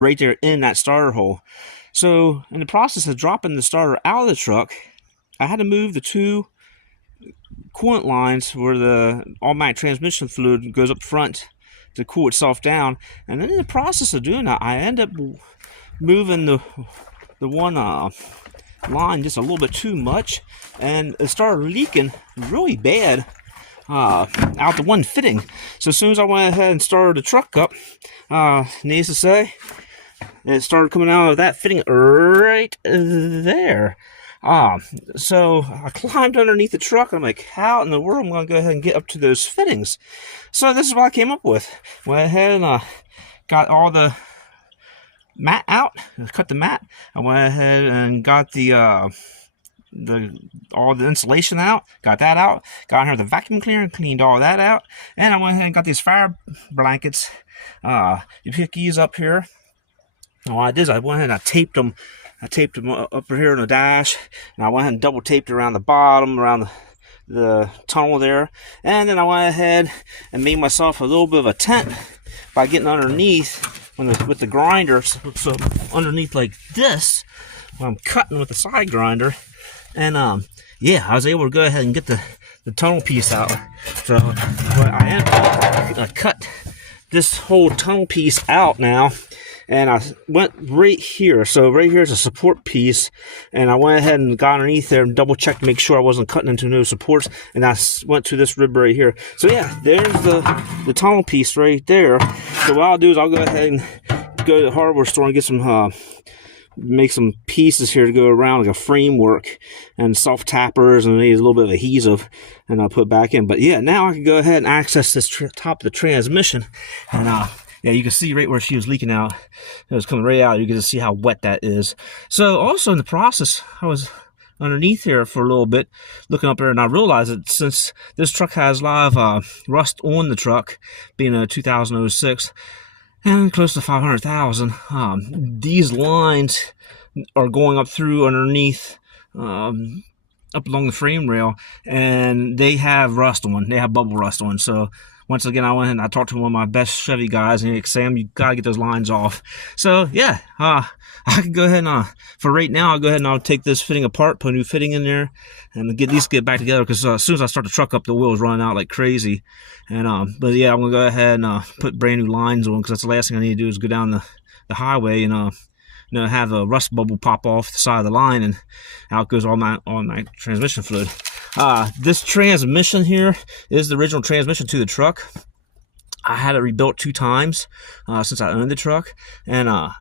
right there in that starter hole. So in the process of dropping the starter out of the truck, I had to move the two coolant lines where the automatic transmission fluid goes up front to cool itself down. And then in the process of doing that, I end up moving the one line just a little bit too much, and it started leaking really bad out the one fitting. So as soon as I went ahead and started the truck up, needless to say, it started coming out of that fitting right there. So I climbed underneath the truck. I'm like, how in the world am I going to go ahead and get up to those fittings? So this is what I came up with. Went ahead and got all the mat out, cut the mat. I went ahead and got the all the insulation out, got that out, got in here the vacuum cleaner and cleaned all that out, and I went ahead and got these fire blankets. You pick these up here. And what I did is I went ahead and I taped them up here in the dash, and I went ahead and double taped around the bottom, around the tunnel there, and then I went ahead and made myself a little bit of a tent by getting underneath with the grinder, so underneath like this, when I'm cutting with the side grinder, and yeah, I was able to go ahead and get the tunnel piece out. So I cut this whole tunnel piece out now, and I went right here. So right here is a support piece, and I went ahead and got underneath there and double checked to make sure I wasn't cutting into no supports, and I went to this rib right here. So yeah, there's the tunnel piece right there. So what I'll do is I'll go ahead and go to the hardware store and get some make some pieces here to go around, like a framework and self tappers, and maybe a little bit of adhesive, and I'll put back in. But yeah, now I can go ahead and access this top of the transmission, and yeah, you can see right where she was leaking out. It was coming right out. You can just see how wet that is. So also in the process, I was underneath here for a little bit, looking up there, and I realized that since this truck has a lot of rust on the truck, being a 2006 and close to 500,000, these lines are going up through underneath, up along the frame rail, and they have rust on. They have bubble rust on. So once again, I went and I talked to one of my best Chevy guys, and he's like, Sam, you gotta get those lines off. So yeah, I can go ahead and for right now, I'll go ahead and I'll take this fitting apart, put a new fitting in there, and get these back together, because as soon as I start the truck up, the wheels running out like crazy. And but yeah, I'm gonna go ahead and put brand new lines on, because that's the last thing I need to do is go down the highway and have a rust bubble pop off the side of the line, and out goes all my transmission fluid. This transmission here is the original transmission to the truck. I had it rebuilt 2 times since I owned the truck, and